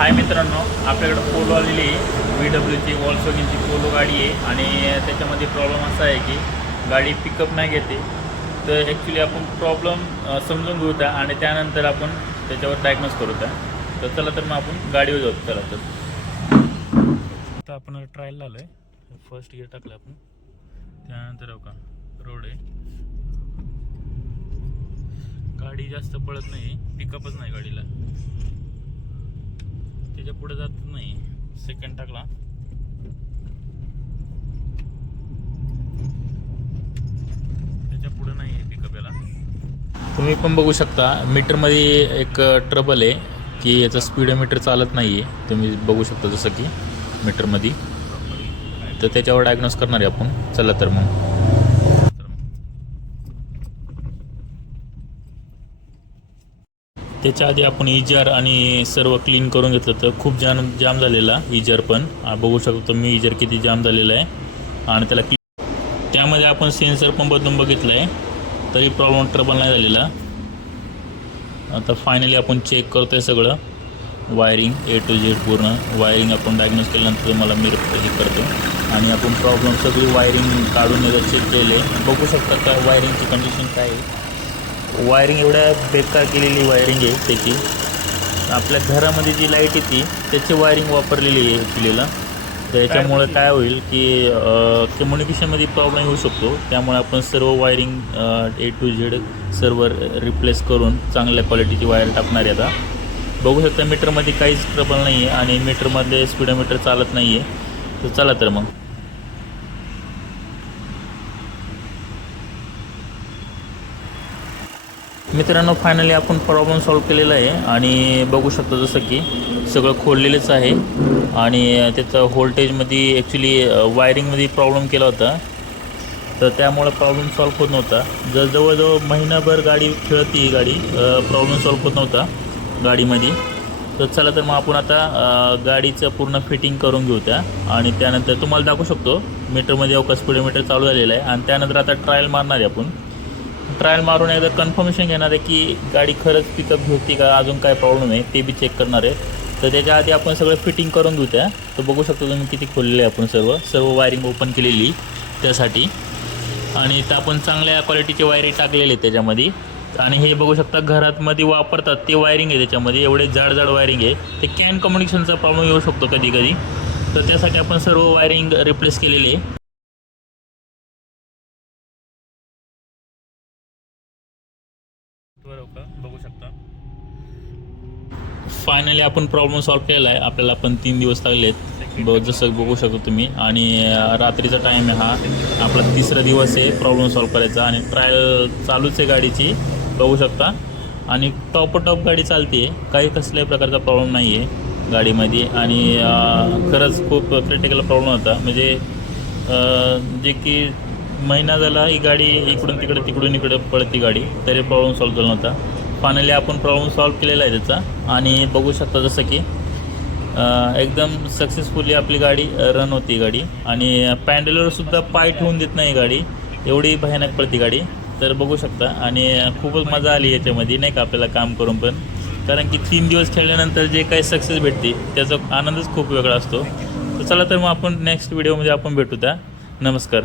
हाय मित्रांनो, आपल्याकडं पोलो आलेली VWची वॉल्क्सवॅगनची पोलो गाडी आहे आणि त्याच्यामध्ये प्रॉब्लेम असा आहे की गाडी पिकअप नाही घेते. तर ॲक्च्युली आपण प्रॉब्लेम समजून घेऊ त्या आणि त्यानंतर आपण त्याच्यावर डायग्नोज करू त्या. तर चला तर मग आपण गाडीवर जाऊ. चला तर आपण ट्रायल आलो आहे. फर्स्ट गिअर टाकलं आपण, त्यानंतर का रोड आहे, गाडी जास्त पळत नाही, पिकअपच नाही गाडीला, त्याच्या पुढे जात नाही. सेकंड टाकला, त्याच्या पुढे नाही आहे पिकअप याला. तुम्ही पण बघू शकता मीटरमध्ये एक ट्रबल आहे की याचा स्पीडोमीटर चालत नाही आहे. तुम्ही बघू शकता जसं की मीटरमध्ये. तर त्याच्यावर डायग्नोज करणार आहे आपण. चला तर मग त्याच्या आधी आपण इजार आणि सर्व क्लीन करून घेतलं. तर खूप जाम झालेला इजार पण बघू शकतो मी, इजार किती जाम झालेला आहे. आणि त्याला त्यामध्ये आपण सेन्सर पण बदलून बघितलं आहे, तरी प्रॉब्लेम ट्रबल नाही झालेला. आता फायनली आपण चेक करतो आहे सगळं वायरिंग A to Z पूर्ण वायरिंग आपण डायग्नोज केल्यानंतर मला मी हे करतो. आणि आपण प्रॉब्लेम सगळी वायरिंग काढून एकदा चेक केले. बघू शकता का वायरिंगची कंडिशन काय आहे. वायरिंग एवढ्या बेकार केलेली वायरिंग आहे त्याची. आपल्या घरामध्ये जी लाईट येते त्याची वायरिंग वापरलेली आहे केलेलं. तर याच्यामुळे काय होईल की कम्युनिकेशनमध्ये प्रॉब्लेम येऊ शकतो. त्यामुळे आपण सर्व वायरिंग A to Z सर्व रिप्लेस करून चांगल्या क्वालिटीची वायर टाकणार आहे. आता बघू शकता मीटरमध्ये काहीच ट्रबल नाही आहे आणि मीटरमधले स्पीडोमीटर चालत नाही आहे. तर चला तर मग मित्रांनो, फायनली आपण प्रॉब्लेम सॉल्व्ह केलेला आहे. आणि बघू शकतो जसं की सगळं खोललेलंच आहे. आणि त्याचं व्होल्टेजमध्ये ॲक्च्युली वायरिंगमध्ये प्रॉब्लेम केला होता, तर त्यामुळे प्रॉब्लेम सॉल्व्ह होत नव्हता. जवळजवळ महिनाभर गाडी खेळती ही गाडी, प्रॉब्लेम सॉल्व्ह होत नव्हता गाडीमध्ये. तर चला तर मग आपण आता गाडीचं पूर्ण फिटिंग करून घेऊ त्या. आणि त्यानंतर तुम्हाला दाखवू शकतो मीटरमध्ये अवका स्पीडोमीटर चालू झालेलं आहे. आणि त्यानंतर आता ट्रायल मारणार आहे आपण. ट्रायल मारून एकदा कन्फर्मेशन घेणार आहे की गाडी खरंच पिकअप घेते का, अजून काय प्रॉब्लेम आहे ते बी चेक करणार आहे. तर त्याच्या आधी आपण सगळं फिटिंग करून घेऊ त्या. तर बघू शकतो तुम्ही किती खोललेलं आहे आपण सर्व वायरिंग ओपन केलेली त्यासाठी. आणि तर आपण चांगल्या क्वालिटीची वायरिंग टाकलेली आहे त्याच्यामध्ये. आणि हे बघू शकता घरात मध्ये वापरतात ते वायरिंग आहे त्याच्यामध्ये, एवढे जाड वायरिंग आहे. ते कॅन कम्युनिकेशनचा प्रॉब्लेम येऊ शकतो कधी कधी. तर त्यासाठी आपण सर्व वायरिंग रिप्लेस केलेली आहे. बघू शकता फायनली आपण प्रॉब्लेम सॉल्व्ह केला आहे. आपल्याला पण 3 दिवस लागलेत जसं बघू शकतो तुम्ही. आणि रात्रीचा टाईम आहे हा, आपला 3रा दिवस आहे प्रॉब्लेम सॉल्व्ह करायचा. आणि ट्रायल चालूच आहे गाडीची बघू शकता. आणि टॉप गाडी चालते आहे, काही कसल्याही प्रकारचा प्रॉब्लेम नाही आहे गाडीमध्ये. आणि खरंच खूप क्रिटिकल प्रॉब्लेम होता, म्हणजे जे की महिना झाला ही गाडी इकडून तिकडे पळती गाडी, तरी प्रॉब्लेम सॉल्व्ह झाला नव्हता. फायनली आपण प्रॉब्लेम सॉल्व्ह केलेला आहे त्याचा. आणि बघू शकता जसं की एकदम सक्सेसफुली आपली गाडी रन होती गाडी. आणि पॅन्डलवरसुद्धा पाय ठेवून देत नाही गाडी, एवढी भयानक पडती गाडी. तर बघू शकता. आणि खूपच मजा आली याच्यामध्ये नाही का आपल्याला काम करून पण, कारण की 3 दिवस खेळल्यानंतर जे काही सक्सेस भेटते त्याचा आनंदच खूप वेगळा असतो. तर चला तर मग आपण नेक्स्ट व्हिडिओमध्ये आपण भेटू त्या. नमस्कार.